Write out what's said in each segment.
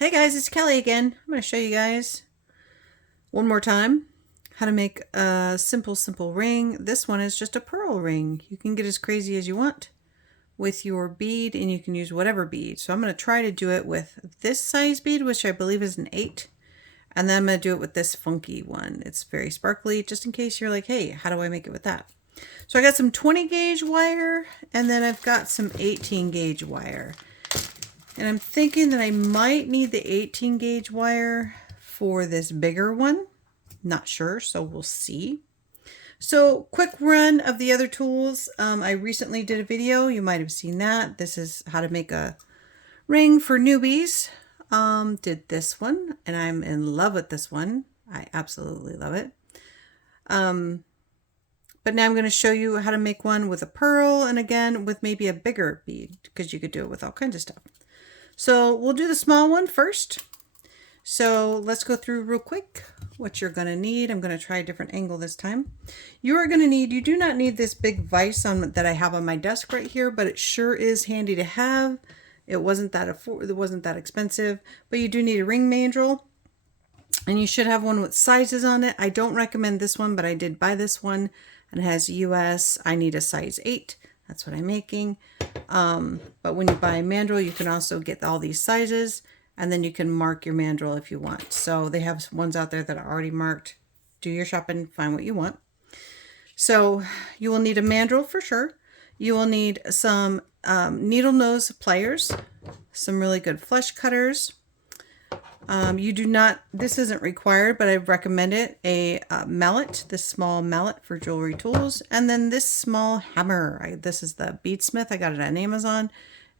Hey guys, it's Kelly again. I'm going to show you guys one more time how to make a simple ring. This one is just a pearl ring. You can get as crazy as you want with your bead, and you can use whatever bead. So I'm going to try to do it with this size bead, which I believe is an 8. And then I'm going to do it with this funky one. It's very sparkly, just in case you're like, hey, how do I make it with that? So I got some 20 gauge wire, and then I've got some 18 gauge wire. And I'm thinking that I might need the 18 gauge wire for this bigger one. Not sure, so we'll see. So quick run of the other tools. I recently did a video. You might have seen that. This is how to make a ring for newbies. Did this one, and I'm in love with this one. I absolutely love it. But now I'm going to show you how to make one with a pearl, and again with maybe a bigger bead, because you could do it with all kinds of stuff. So we'll do the small one first. So let's go through real quick what you're going to need. I'm going to try a different angle this time. You do not need this big vise that I have on my desk right here, but it sure is handy to have. It wasn't that expensive, but you do need a ring mandrel, and you should have one with sizes on it. I don't recommend this one, but I did buy this one, and it has US. I need a size 8. That's what I'm making. But when you buy a mandrel, you can also get all these sizes, and then you can mark your mandrel if you want. So they have ones out there that are already marked. Do your shopping, find what you want. So you will need a mandrel for sure. You will need some needle nose pliers, some really good flesh cutters. This isn't required, but I recommend it, a mallet, this small mallet for jewelry tools, and then this small hammer. This is the Beadsmith. I got it on Amazon,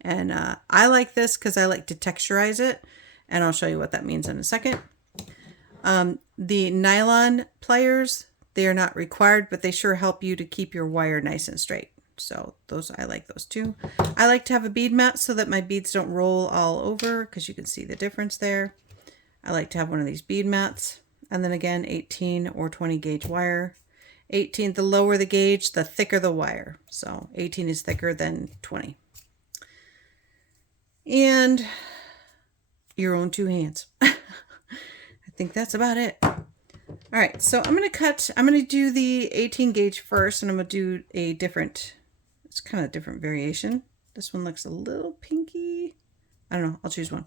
and I like this because I like to texturize it, and I'll show you what that means in a second. The nylon pliers, they are not required, but they sure help you to keep your wire nice and straight. So I like those too. I like to have a bead mat so that my beads don't roll all over, because you can see the difference there. I like to have one of these bead mats. And then again, 18 or 20 gauge wire. 18, the lower the gauge, the thicker the wire. So 18 is thicker than 20. And your own 2 hands. I think that's about it. All right, so I'm going to do the 18 gauge first, and I'm going to do it's kind of a different variation. This one looks a little pinky. I don't know, I'll choose one.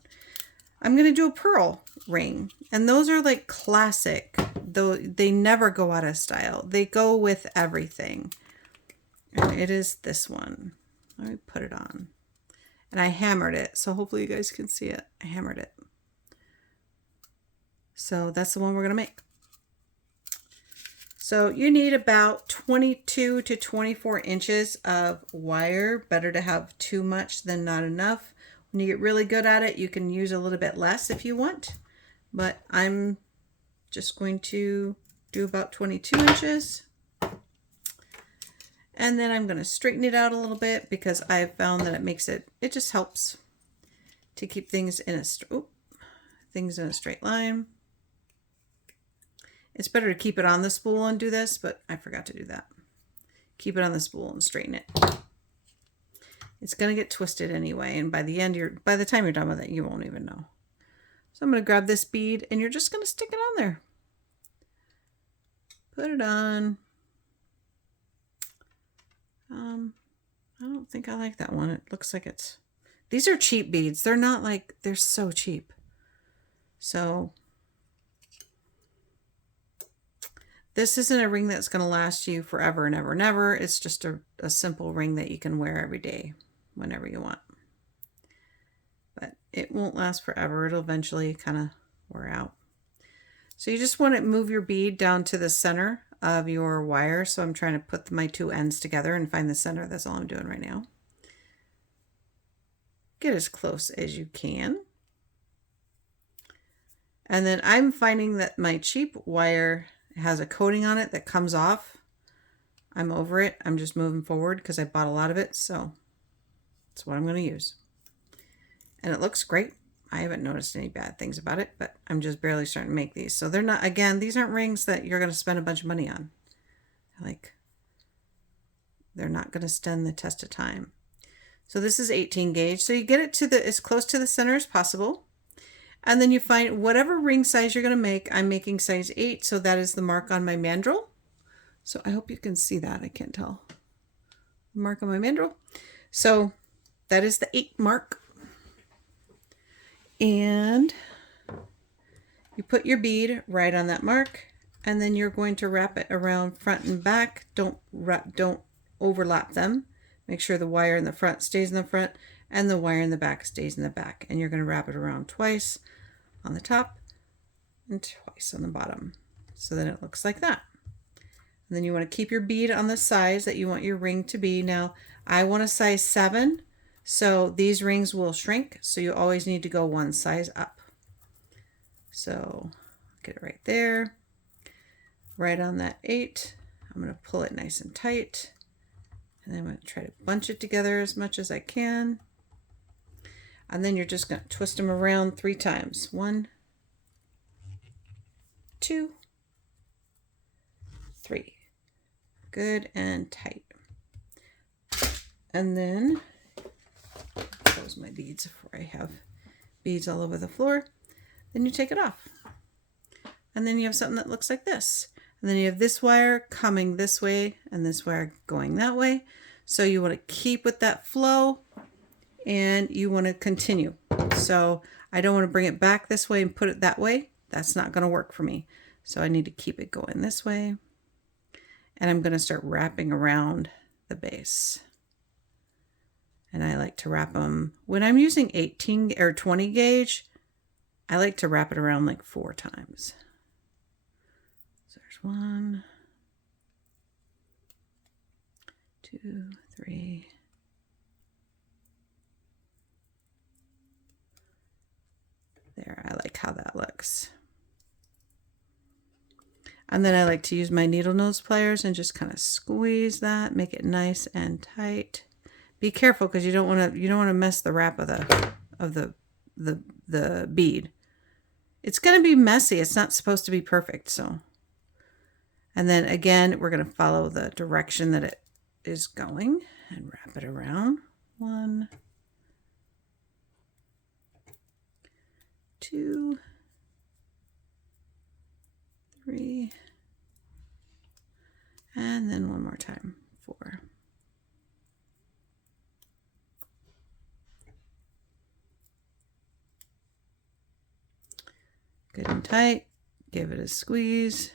I'm going to do a pearl ring, and those are like classic, though they never go out of style. They go with everything. And it is this one. Let me put it on. And I hammered it, so hopefully you guys can see it. I hammered it. So that's the one we're going to make. So you need about 22 to 24 inches of wire. Better to have too much than not enough. When you get really good at it, you can use a little bit less if you want, but I'm just going to do about 22 inches. And then I'm going to straighten it out a little bit, because I have found that it just helps to keep things in a straight line. It's better to keep it on the spool and do this, but I forgot to do that. Keep it on the spool and straighten it. It's going to get twisted anyway, and by the time you're done with it, you won't even know. So I'm going to grab this bead, and you're just going to stick it on there. Put it on. I don't think I like that one. It looks like these are cheap beads. They're not like, they're so cheap. So this isn't a ring that's going to last you forever and ever and ever. It's just a simple ring that you can wear every day, whenever you want. But it won't last forever. It'll eventually kind of wear out. So you just want to move your bead down to the center of your wire. So I'm trying to put my 2 ends together and find the center. That's all I'm doing right now. Get as close as you can. And then I'm finding that my cheap wire has a coating on it that comes off. I'm over it. I'm just moving forward because I bought a lot of it. So that's what I'm going to use. And it looks great. I haven't noticed any bad things about it, but I'm just barely starting to make these. So they're not, again, these aren't rings that you're going to spend a bunch of money on. They're not going to stand the test of time. So this is 18 gauge. So you get it to as close to the center as possible. And then you find whatever ring size you're going to make. I'm making size 8, so that is the mark on my mandrel. So I hope you can see that. I can't tell. Mark on my mandrel. So that is the 8 mark. And you put your bead right on that mark, and then you're going to wrap it around front and back. Don't overlap them. Make sure the wire in the front stays in the front and the wire in the back stays in the back. And you're going to wrap it around twice on the top and twice on the bottom. So then it looks like that. And then you want to keep your bead on the size that you want your ring to be. Now, I want a size 7, so these rings will shrink. So you always need to go one size up. So get it right there, right on that 8. I'm going to pull it nice and tight. And then I'm going to try to bunch it together as much as I can. And then you're just going to twist them around 3 times. 1, 2, 3. Good and tight. And then close my beads before I have beads all over the floor. Then you take it off. And then you have something that looks like this. And then you have this wire coming this way and this wire going that way. So you want to keep with that flow and you want to continue. So I don't want to bring it back this way and put it that way. That's not going to work for me. So I need to keep it going this way. And I'm going to start wrapping around the base. And I like to wrap them, when I'm using 18 or 20 gauge, I like to wrap it around like 4 times. So there's 1, 2, 3. There, I like how that looks. And then I like to use my needle nose pliers and just kind of squeeze that, make it nice and tight. Be careful because you don't want to mess the wrap of the bead. It's going to be messy. It's not supposed to be perfect. So, and then again, we're going to follow the direction that it is going and wrap it around. 1, 2, 3, and then one more time, 4. Good and tight. Give it a squeeze.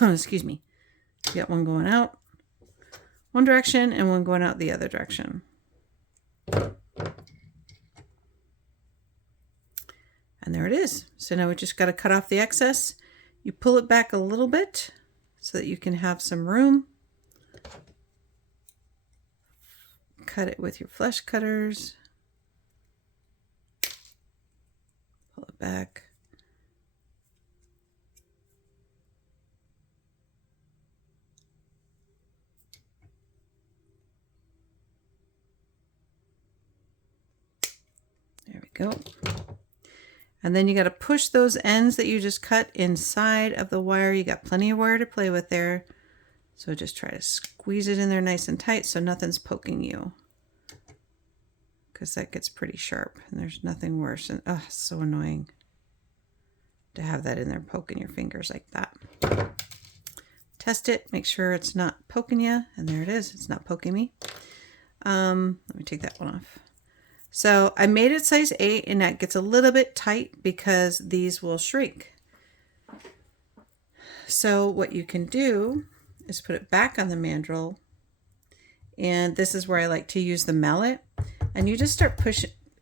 Excuse me. You got one going out one direction and one going out the other direction. And there it is. So now we just got to cut off the excess. You pull it back a little bit so that you can have some room. Cut it with your flesh cutters. Pull it back. There we go. And then you got to push those ends that you just cut inside of the wire. You got plenty of wire to play with there. So just try to squeeze it in there nice and tight so nothing's poking you. Because that gets pretty sharp and there's nothing worse. And oh, it's so annoying to have that in there poking your fingers like that. Test it, make sure it's not poking you. And there it is, it's not poking me. Let me take that one off. So I made it size 8 and that gets a little bit tight because these will shrink. So what you can do is put it back on the mandrel, and this is where I like to use the mallet, and you just start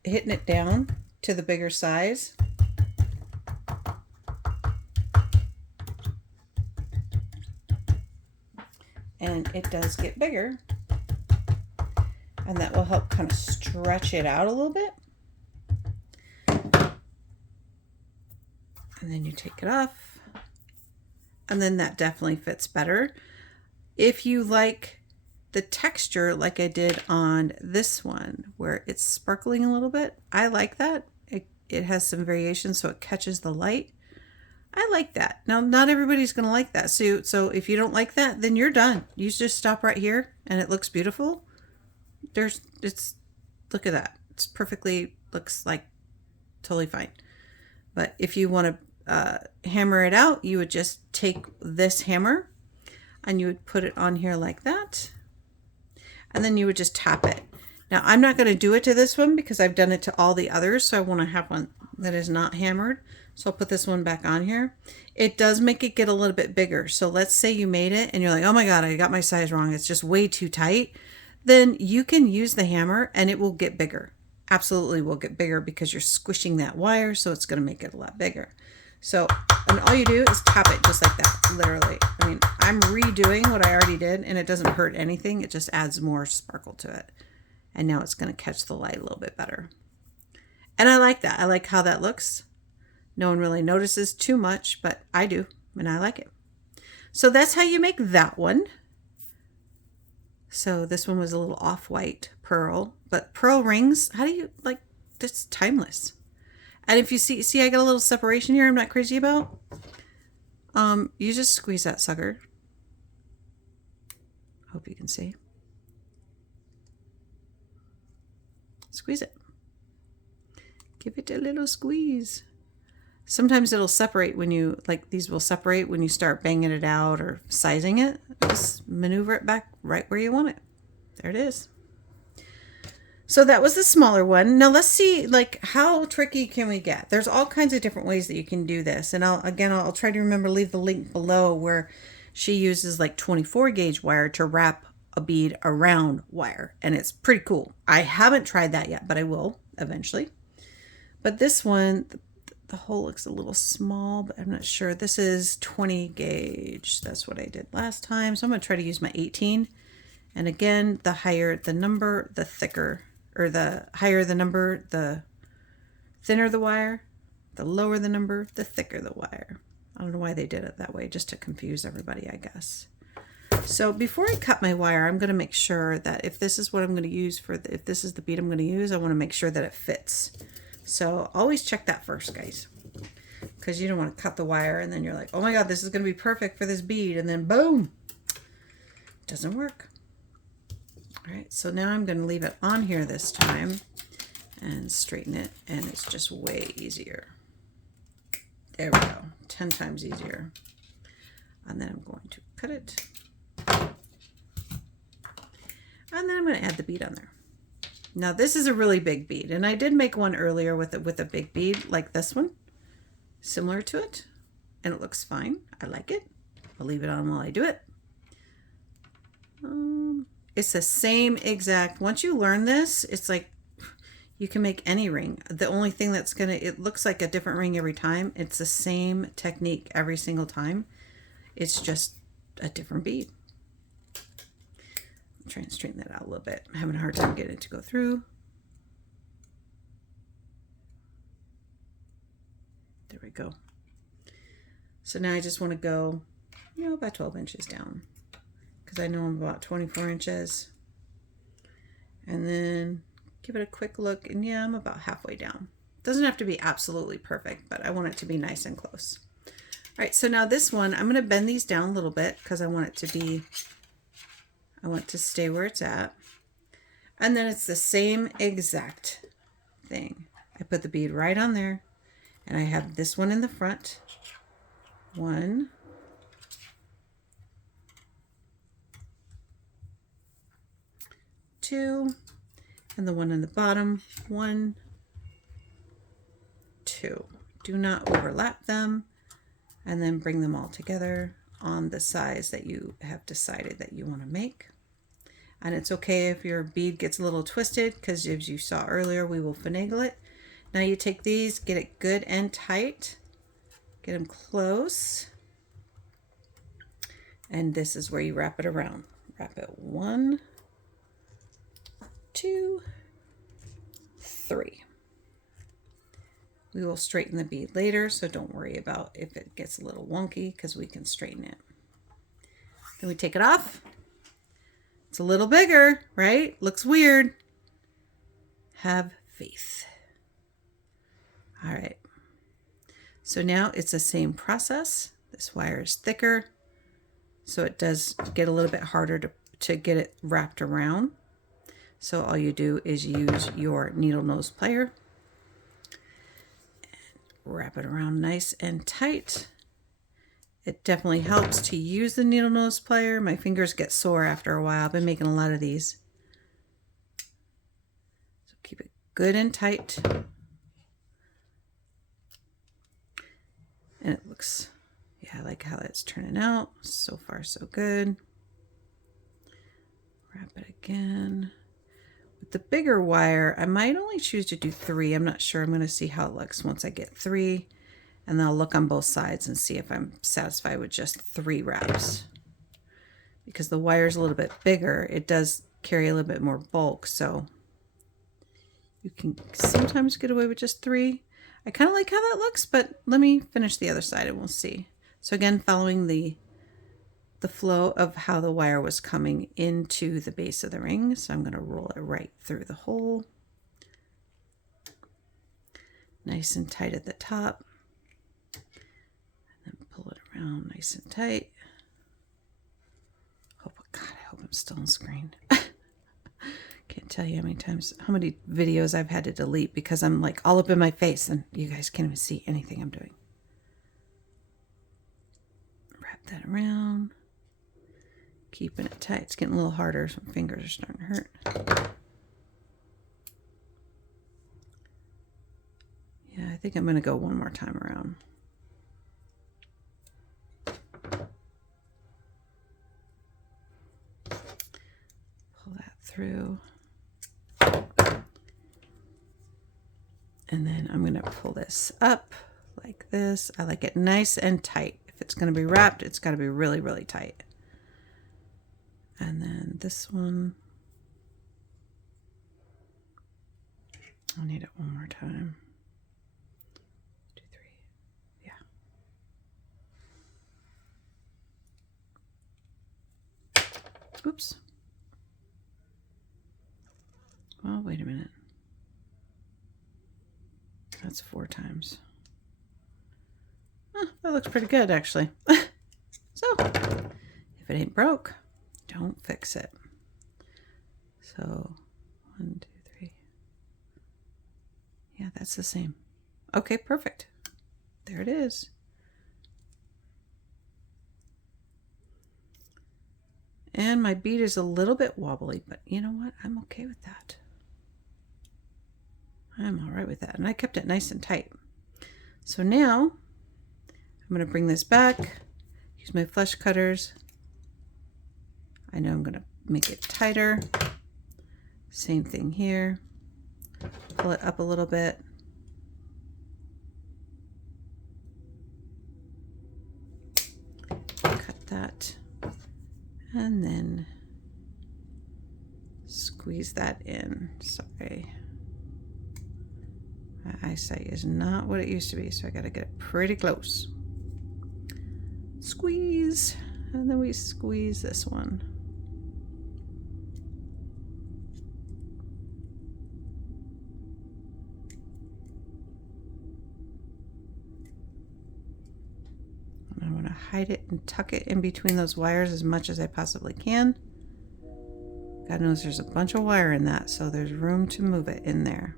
hitting it down to the bigger size. And it does get bigger, and that will help kind of stretch it out a little bit. And then you take it off, and then that definitely fits better. If you like the texture like I did on this one where it's sparkling a little bit, I like that. It has some variation so it catches the light. I like that. Now, not everybody's going to like that. So if you don't like that, then you're done. You just stop right here and it looks beautiful. Look at that. It's perfectly, looks like totally fine. But if you want to hammer it out, you would just take this hammer and you would put it on here like that. And then you would just tap it. Now, I'm not going to do it to this one because I've done it to all the others. So I want to have one that is not hammered. So I'll put this one back on here. It does make it get a little bit bigger. So let's say you made it and you're like, oh my God, I got my size wrong. It's just way too tight. Then you can use the hammer and it will get bigger. Absolutely will get bigger because you're squishing that wire. So it's going to make it a lot bigger. So, and all you do is tap it just like that, literally. I mean, I'm redoing what I already did and it doesn't hurt anything. It just adds more sparkle to it. And now it's going to catch the light a little bit better. And I like that. I like how that looks. No one really notices too much, but I do, and I like it. So that's how you make that one. So this one was a little off-white pearl, but pearl rings, how do you, like, it's timeless. And if you see I got a little separation here I'm not crazy about. You just squeeze that sucker. Hope you can see. Squeeze it. Give it a little squeeze. Sometimes it'll separate when you, like these will separate when you start banging it out or sizing it. Just maneuver it back right where you want it. There it is. So that was the smaller one. Now let's see, like, how tricky can we get? There's all kinds of different ways that you can do this. And I'll try to remember, leave the link below where she uses like 24 gauge wire to wrap a bead around wire. And it's pretty cool. I haven't tried that yet, but I will eventually. But this one, the hole looks a little small, but I'm not sure. This is 20 gauge. That's what I did last time. So I'm going to try to use my 18. And again, the higher the number, the thicker, or the higher the number, the thinner the wire. The lower the number, the thicker the wire. I don't know why they did it that way, just to confuse everybody, I guess. So before I cut my wire, I'm going to make sure that if this is what I'm going to use if this is the bead I'm going to use, I want to make sure that it fits. So always check that first, guys, because you don't want to cut the wire and then you're like, oh my God, this is going to be perfect for this bead. And then boom, it doesn't work. All right. So now I'm going to leave it on here this time and straighten it. And it's just way easier. There we go. 10 times easier. And then I'm going to cut it. And then I'm going to add the bead on there. Now this is a really big bead, and I did make one earlier with a big bead like this one, similar to it, and it looks fine. I like it. I'll leave it on while I do it. It's the same exact, once you learn this, it's like you can make any ring. The only thing that's it looks like a different ring every time. It's the same technique every single time. It's just a different bead. Try and straighten that out a little bit. I'm having a hard time getting it to go through. There we go. So now I just want to go, about 12 inches down, because I know I'm about 24 inches. And then give it a quick look, and yeah, I'm about halfway down. Doesn't have to be absolutely perfect, but I want it to be nice and close. All right, so now this one, I'm going to bend these down a little bit because I want it to be, I want to stay where it's at. And then it's the same exact thing. I put the bead right on there, and I have this one in the front. 1, 2, and the one in the bottom. 1, 2. Do not overlap them, and then bring them all together on the size that you have decided that you want to make. And it's okay if your bead gets a little twisted, because as you saw earlier, we will finagle it. Now you take these, get it good and tight, get them close, and this is where you wrap it around. Wrap it 1, 2, 3. We will straighten the bead later, so don't worry about if it gets a little wonky, because we can straighten it. Then we take it off. It's a little bigger, right? Looks weird. Have faith. All right. So now it's the same process. This wire is thicker, so it does get a little bit harder to get it wrapped around. So all you do is use your needle nose plier and wrap it around nice and tight. It definitely helps to use the needle nose plier. My fingers get sore after a while. I've been making a lot of these. So keep it good and tight. And it looks, yeah, I like how that's turning out. So far, so good. Wrap it again. With the bigger wire, I might only choose to do 3. I'm not sure. I'm going to see how it looks once I get 3. And then I'll look on both sides and see if I'm satisfied with just 3 wraps. Because the wire is a little bit bigger, it does carry a little bit more bulk. So you can sometimes get away with just 3. I kind of like how that looks, but let me finish the other side and we'll see. So again, following the flow of how the wire was coming into the base of the ring. So I'm going to roll it right through the hole. Nice and tight at the top. And then pull it around nice and tight. Oh God, I hope I'm still on screen. Can't tell you how many videos I've had to delete because I'm like all up in my face and you guys can't even see anything I'm doing. Wrap that around. Keeping it tight. It's getting a little harder. So my fingers are starting to hurt. Yeah, I think I'm going to go one more time around. Pull that through. And then I'm going to pull this up like this. I like it nice and tight. If it's going to be wrapped, it's got to be really, really tight. And then this one, I'll need it one more time. 2, 3, yeah. Oops. Well, wait a minute. That's 4 times. Oh, that looks pretty good, actually. So, if it ain't broke, don't fix it. So 1, 2, 3. Yeah, that's the same. Okay, perfect. There it is. And my bead is a little bit wobbly, but you know what? I'm okay with that. I'm all right with that. And I kept it nice and tight. So now I'm going to bring this back, use my flush cutters. I know I'm going to make it tighter. Same thing here. Pull it up a little bit. Cut that. And then squeeze that in. Sorry. My eyesight is not what it used to be, so I got to get it pretty close. Squeeze. And then we squeeze this one. I want to hide it and tuck it in between those wires as much as I possibly can. God knows there's a bunch of wire in that, so there's room to move it in there.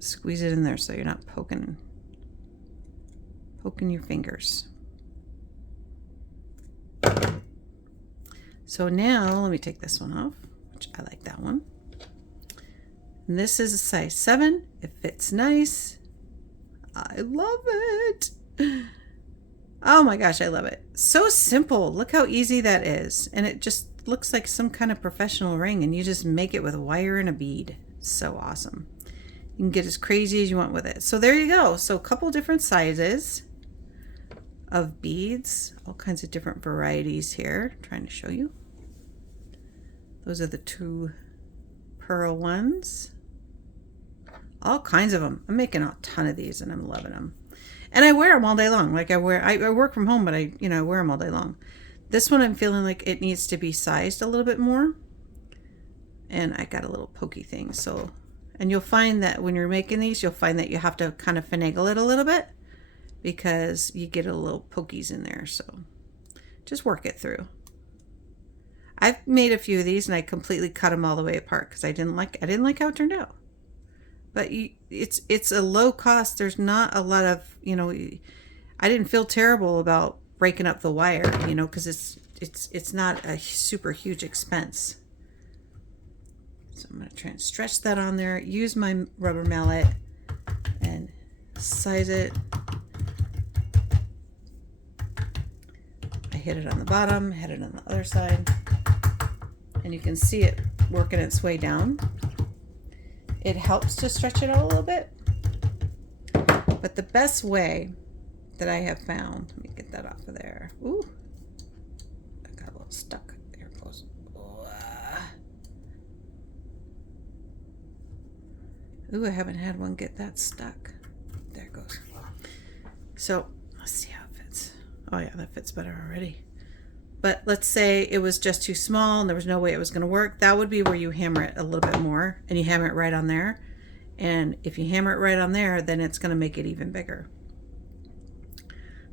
Squeeze it in there so you're not poking your fingers. So now let me take this one off, which I like that one. And this is a size 7. It fits nice. I love it. Oh my gosh, I love it. So simple. Look how easy that is. And it just looks like some kind of professional ring, and you just make it with wire and a bead. So awesome. You can get as crazy as you want with it. So there you go. So a couple different sizes of beads, all kinds of different varieties here. I'm trying to show you. Those are the 2 pearl ones. All kinds of them. I'm making a ton of these and I'm loving them. And I wear them all day long. Like I work from home, but I wear them all day long. This one I'm feeling like it needs to be sized a little bit more. And I got a little pokey thing. So, and you'll find that when you're making these, you'll find that you have to kind of finagle it a little bit. because you get a little pokies in there. So just work it through. I've made a few of these and I completely cut them all the way apart because I didn't like how it turned out. But it's a low cost. There's not a lot of, I didn't feel terrible about breaking up the wire, because it's not a super huge expense. So I'm going to try and stretch that on there, use my rubber mallet and size it. I hit it on the bottom, hit it on the other side, and you can see it working its way down. It helps to stretch it out a little bit, but the best way that I have found, let me get that off of there. Ooh, I got a little stuck. There it goes. Ooh, I haven't had one get that stuck. There it goes. So let's see how it fits. Oh yeah, that fits better already. But let's say it was just too small and there was no way it was going to work. That would be where you hammer it a little bit more, and you hammer it right on there. And if you hammer it right on there, then it's going to make it even bigger.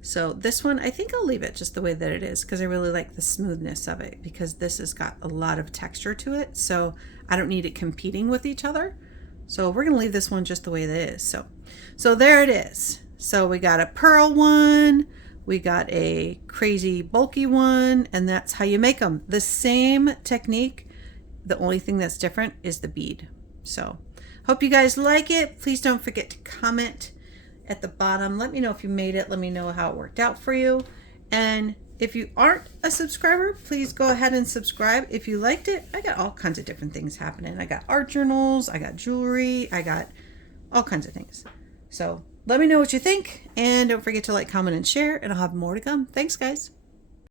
So this one, I think I'll leave it just the way that it is because I really like the smoothness of it, because this has got a lot of texture to it. So I don't need it competing with each other. So we're going to leave this one just the way that it is. So there it is. So we got a pearl one. We got a crazy bulky one, and that's how you make them. The same technique. The only thing that's different is the bead. So hope you guys like it. Please don't forget to comment at the bottom. Let me know if you made it. Let me know how it worked out for you. And if you aren't a subscriber, please go ahead and subscribe. If you liked it, I got all kinds of different things happening. I got art journals, I got jewelry, I got all kinds of things. So let me know what you think, and don't forget to like, comment, and share, and I'll have more to come. Thanks, guys.